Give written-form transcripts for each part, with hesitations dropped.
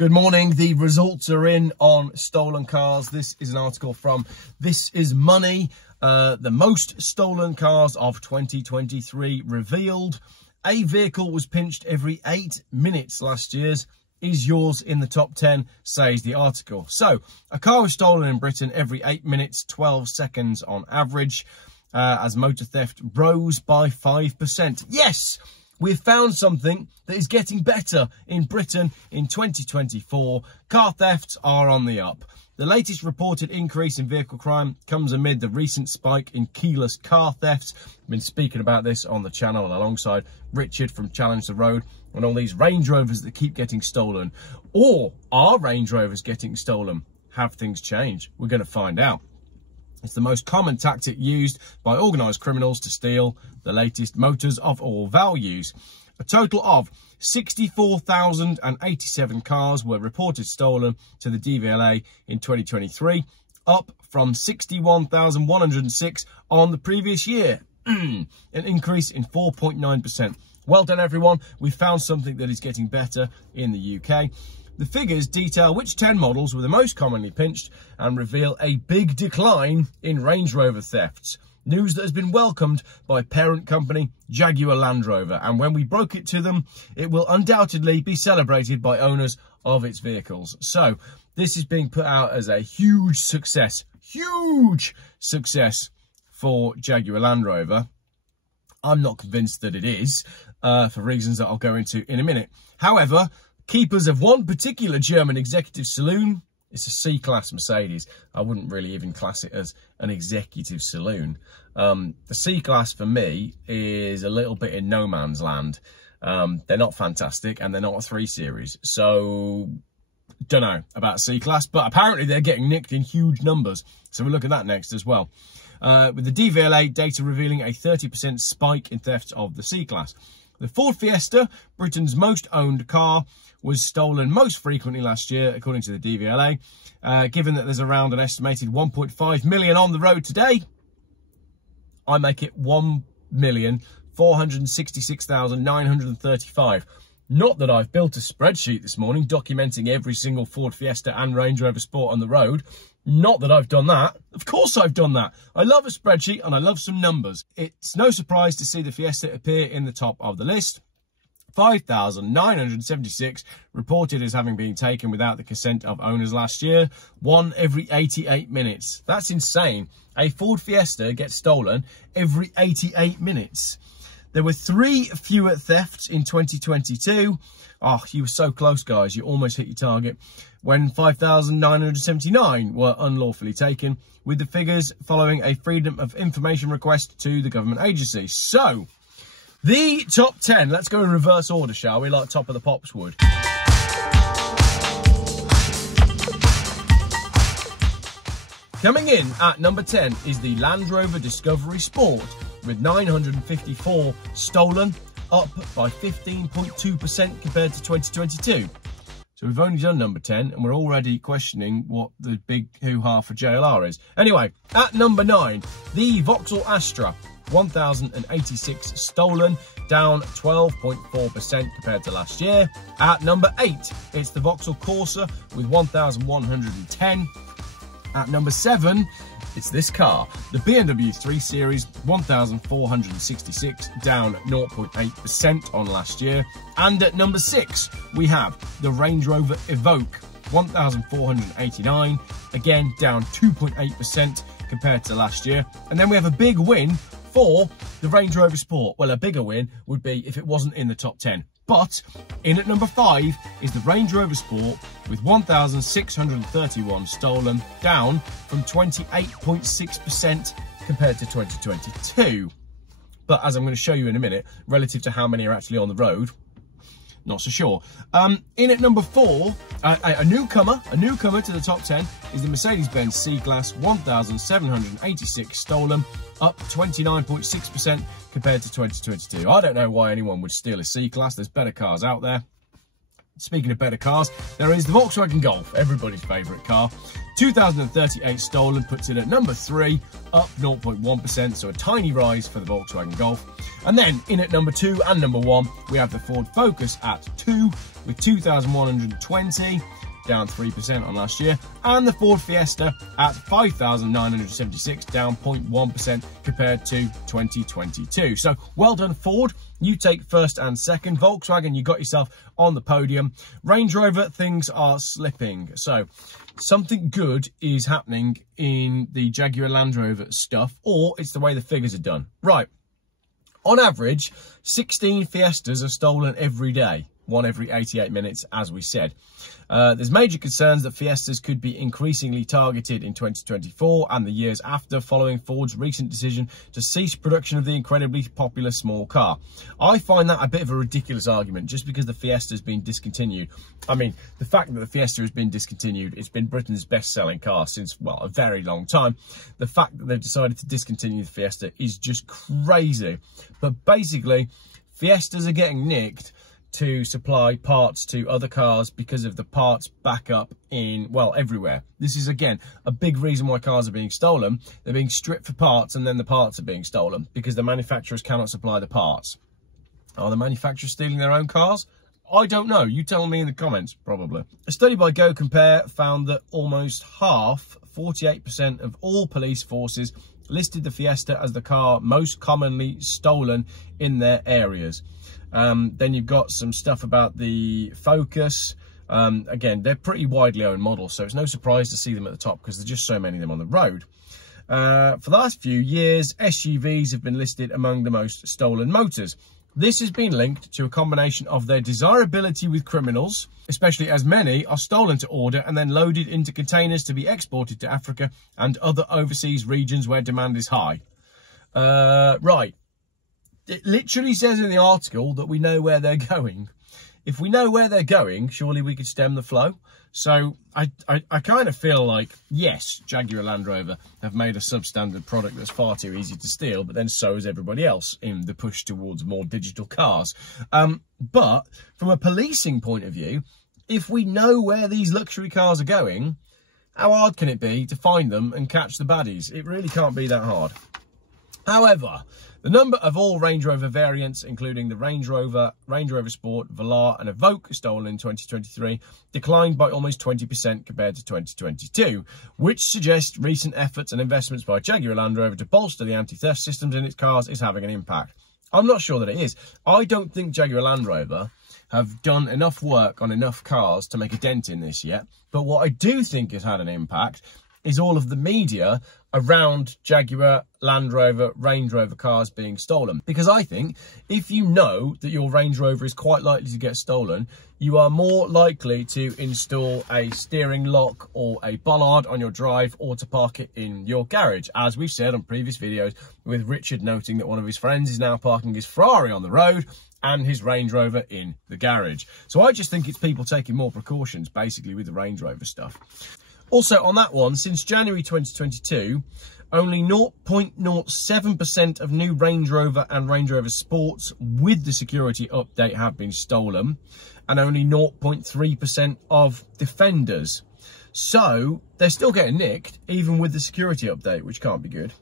Good morning. The results are in on stolen cars. This is an article from This Is Money. The most stolen cars of 2023 revealed. A vehicle was pinched every 8 minutes last year. Is yours in the top 10, says the article. So, a car was stolen in Britain every 8 minutes, 12 seconds on average, as motor theft rose by 5%. Yes! We've found something that is getting better in Britain in 2024. Car thefts are on the up. The latest reported increase in vehicle crime comes amid the recent spike in keyless car thefts. I've been speaking about this on the channel alongside Richard from Challenge the Road and all these Range Rovers that keep getting stolen. Or are Range Rovers getting stolen? Have things changed? We're going to find out. It's the most common tactic used by organised criminals to steal the latest motors of all values. A total of 64,087 cars were reported stolen to the DVLA in 2023, up from 61,106 on the previous year. An increase in 4.9%. Well done, everyone. We found something that is getting better in the UK. The figures detail which 10 models were the most commonly pinched and reveal a big decline in Range Rover thefts. News that has been welcomed by parent company Jaguar Land Rover, and when we broke it to them, it will undoubtedly be celebrated by owners of its vehicles. So this is being put out as a huge success for Jaguar Land Rover. I'm not convinced that it is, for reasons that I'll go into in a minute. However, keepers of one particular German executive saloon, it's a C-Class Mercedes. I wouldn't really even class it as an executive saloon. The C-Class for me is a little bit in no man's land. They're not fantastic and they're not a 3 Series. So, don't know about C-Class, but apparently they're getting nicked in huge numbers. So we'll look at that next as well. With the DVLA data revealing a 30% spike in theft of the C-Class. The Ford Fiesta, Britain's most owned car, was stolen most frequently last year, according to the DVLA. Given that there's around an estimated 1.5 million on the road today, I make it 1,466,935. Not that I've built a spreadsheet this morning documenting every single Ford Fiesta and Range Rover Sport on the road. Not that I've done that. Of course I've done that. I love a spreadsheet and I love some numbers. It's no surprise to see the Fiesta appear in the top of the list. 5,976 reported as having been taken without the consent of owners last year. One every 88 minutes. That's insane. A Ford Fiesta gets stolen every 88 minutes. There were 3 fewer thefts in 2022. Oh, you were so close, guys. You almost hit your target. When 5,979 were unlawfully taken, with the figures following a Freedom of Information request to the government agency. So, the top 10. Let's go in reverse order, shall we? Like Top of the Pops would. Coming in at number 10 is the Land Rover Discovery Sport, with 954 stolen, up by 15.2% compared to 2022. So we've only done number 10 and we're already questioning what the big hoo-ha for JLR is. Anyway, at number 9, the Vauxhall Astra, 1,086 stolen, down 12.4% compared to last year. At number 8, it's the Vauxhall Corsa with 1,110. At number 7, it's this car, the BMW 3 Series, 1,466, down 0.8% on last year. And at number 6, we have the Range Rover Evoque, 1,489, again down 2.8% compared to last year. And then we have a big win for the Range Rover Sport. Well, a bigger win would be if it wasn't in the top 10. But in at number 5 is the Range Rover Sport with 1,631 stolen, down from 28.6% compared to 2022. But as I'm going to show you in a minute, relative to how many are actually on the road, not so sure. In at number 4, a newcomer to the top 10 is the Mercedes-Benz C-Class, 1,786 stolen, up 29.6% compared to 2022. I don't know why anyone would steal a C-Class. There's better cars out there. Speaking of better cars, there is the Volkswagen Golf, everybody's favourite car. 2,038 stolen puts it at number 3, up 0.1%, so a tiny rise for the Volkswagen Golf. And then in at number 2 and number 1, we have the Ford Focus at 2 with 2,120, down 3% on last year, and the Ford Fiesta at 5,976, down 0.1% compared to 2022. So well done, Ford. You take first and second. Volkswagen, you got yourself on the podium. Range Rover, things are slipping. So something good is happening in the Jaguar Land Rover stuff, or it's the way the figures are done. Right. On average, 16 Fiestas are stolen every day. One every 88 minutes, as we said. There's major concerns that Fiestas could be increasingly targeted in 2024 and the years after, following Ford's recent decision to cease production of the incredibly popular small car. I find that a bit of a ridiculous argument, just because the Fiesta has been discontinued. I mean, the fact that the Fiesta has been discontinued, it's been Britain's best-selling car since, well, a very long time. The fact that they've decided to discontinue the Fiesta is just crazy. But basically, Fiestas are getting nicked to supply parts to other cars because of the parts backup in, well, everywhere. This is, again, a big reason why cars are being stolen. They're being stripped for parts, and then the parts are being stolen because the manufacturers cannot supply the parts. Are the manufacturers stealing their own cars? I don't know. You tell me in the comments, probably. A study by Go Compare found that almost half, 48% of all police forces listed the Fiesta as the car most commonly stolen in their areas. Then you've got some stuff about the Focus. Again, they're pretty widely owned models, so it's no surprise to see them at the top because there's just so many of them on the road. For the last few years, SUVs have been listed among the most stolen motors. This has been linked to a combination of their desirability with criminals, especially as many are stolen to order and then loaded into containers to be exported to Africa and other overseas regions where demand is high. Right. It literally says in the article that we know where they're going. If we know where they're going, surely we could stem the flow. So I kind of feel like, yes, Jaguar Land Rover have made a substandard product that's far too easy to steal, but then so is everybody else in the push towards more digital cars. But from a policing point of view, if we know where these luxury cars are going, how hard can it be to find them and catch the baddies? It really can't be that hard. However, the number of all Range Rover variants, including the Range Rover, Range Rover Sport, Velar and Evoque stolen in 2023, declined by almost 20% compared to 2022, which suggests recent efforts and investments by Jaguar Land Rover to bolster the anti-theft systems in its cars is having an impact. I'm not sure that it is. I don't think Jaguar Land Rover have done enough work on enough cars to make a dent in this yet, but what I do think has had an impact is all of the media around Jaguar, Land Rover, Range Rover cars being stolen. Because I think if you know that your Range Rover is quite likely to get stolen, you are more likely to install a steering lock or a bollard on your drive or to park it in your garage. As we've said on previous videos, with Richard noting that one of his friends is now parking his Ferrari on the road and his Range Rover in the garage. So I just think it's people taking more precautions, basically, with the Range Rover stuff. Also, on that one, since January 2022, only 0.07% of new Range Rover and Range Rover Sports with the security update have been stolen, and only 0.3% of Defenders. So, they're still getting nicked, even with the security update, which can't be good.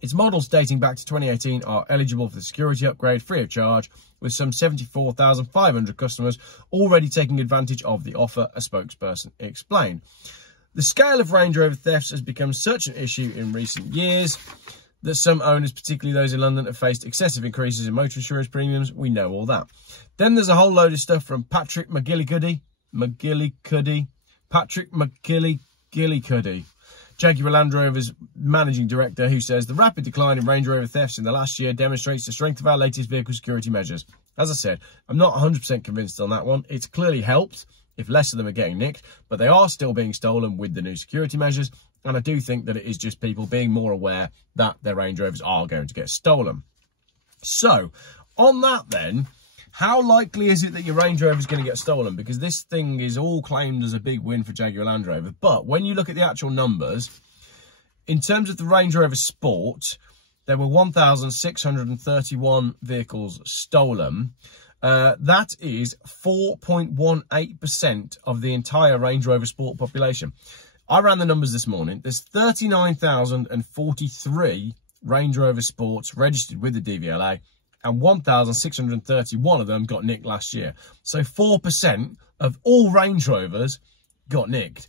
Its models dating back to 2018 are eligible for the security upgrade free of charge, with some 74,500 customers already taking advantage of the offer, a spokesperson explained. The scale of Range Rover thefts has become such an issue in recent years that some owners, particularly those in London, have faced excessive increases in motor insurance premiums. We know all that. Then there's a whole load of stuff from Patrick McGillicuddy, Jaguar Land Rover's managing director, who says the rapid decline in Range Rover thefts in the last year demonstrates the strength of our latest vehicle security measures. As I said, I'm not 100% convinced on that one. It's clearly helped if less of them are getting nicked, but they are still being stolen with the new security measures. And I do think that it is just people being more aware that their Range Rovers are going to get stolen. So, on that then, how likely is it that your Range Rover is going to get stolen? Because this thing is all claimed as a big win for Jaguar Land Rover. But when you look at the actual numbers, in terms of the Range Rover Sport, there were 1,631 vehicles stolen. That is 4.18% of the entire Range Rover Sport population. I ran the numbers this morning. There's 39,043 Range Rover Sports registered with the DVLA, and 1,631 of them got nicked last year. So 4% of all Range Rovers got nicked.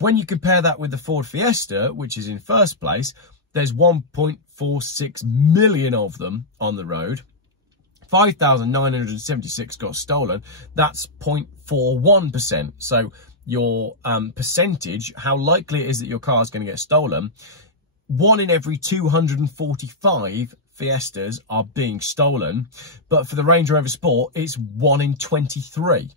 When you compare that with the Ford Fiesta, which is in first place, there's 1.46 million of them on the road. 5,976 got stolen. That's 0.41%. So your percentage, how likely it is that your car is going to get stolen, 1 in every 245 Fiestas are being stolen. But for the Range Rover Sport, it's 1 in 23.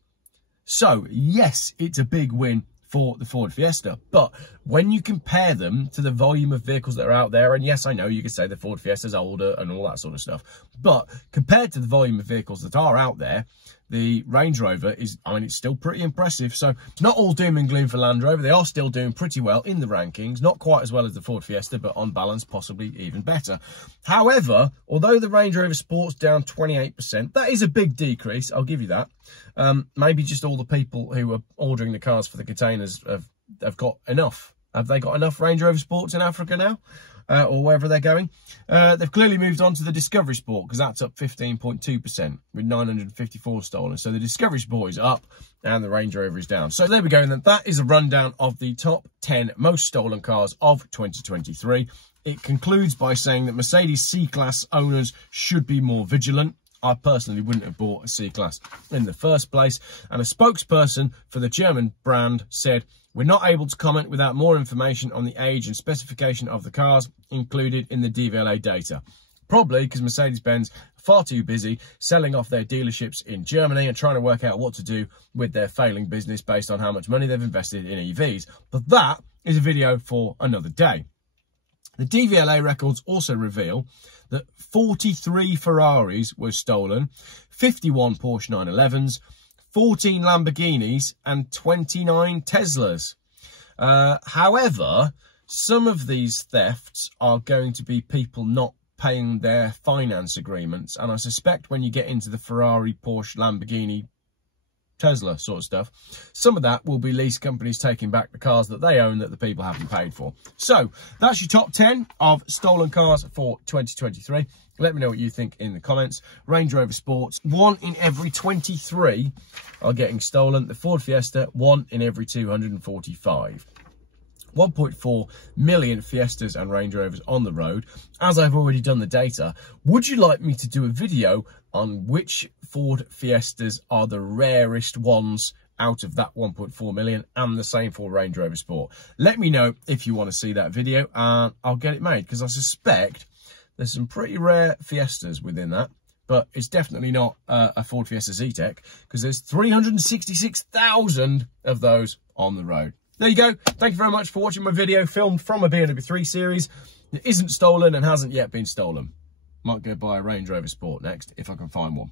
So yes, it's a big win for the Ford Fiesta, but when you compare them to the volume of vehicles that are out there, and yes, I know you could say the Ford Fiesta's older and all that sort of stuff, but compared to the volume of vehicles that are out there, the Range Rover is, I mean, it's still pretty impressive. So not all doom and gloom for Land Rover. They are still doing pretty well in the rankings, not quite as well as the Ford Fiesta, but on balance, possibly even better. However, although the Range Rover Sport's down 28%, that is a big decrease, I'll give you that. Maybe just all the people who are ordering the cars for the containers have got enough. Have they got enough Range Rover Sports in Africa now? Or wherever they're going? They've clearly moved on to the Discovery Sport, because that's up 15.2% with 954 stolen. So the Discovery Sport is up and the Range Rover is down. So there we go. And that is a rundown of the top 10 most stolen cars of 2023. It concludes by saying that Mercedes C-Class owners should be more vigilant. I personally wouldn't have bought a C-Class in the first place. And a spokesperson for the German brand said, "We're not able to comment without more information on the age and specification of the cars included in the DVLA data." Probably because Mercedes-Benz are far too busy selling off their dealerships in Germany and trying to work out what to do with their failing business based on how much money they've invested in EVs. But that is a video for another day. The DVLA records also reveal that 43 Ferraris were stolen, 51 Porsche 911s, 14 Lamborghinis and 29 Teslas. However, some of these thefts are going to be people not paying their finance agreements. And I suspect when you get into the Ferrari, Porsche, Lamborghini, Tesla sort of stuff, some of that will be lease companies taking back the cars that they own that the people haven't paid for. So that's your top 10 of stolen cars for 2023. Let me know what you think in the comments. Range Rover Sports, 1 in every 23 are getting stolen. The Ford Fiesta, 1 in every 245. 1.4 million Fiestas and Range Rovers on the road. As I've already done the data, would you like me to do a video on which Ford Fiestas are the rarest ones out of that 1.4 million, and the same for Range Rover Sport? Let me know if you want to see that video and I'll get it made, because I suspect there's some pretty rare Fiestas within that, but it's definitely not a Ford Fiesta Z-Tech, because there's 366,000 of those on the road. There you go. Thank you very much for watching my video filmed from a BMW 3 Series that isn't stolen and hasn't yet been stolen. Might go buy a Range Rover Sport next if I can find one.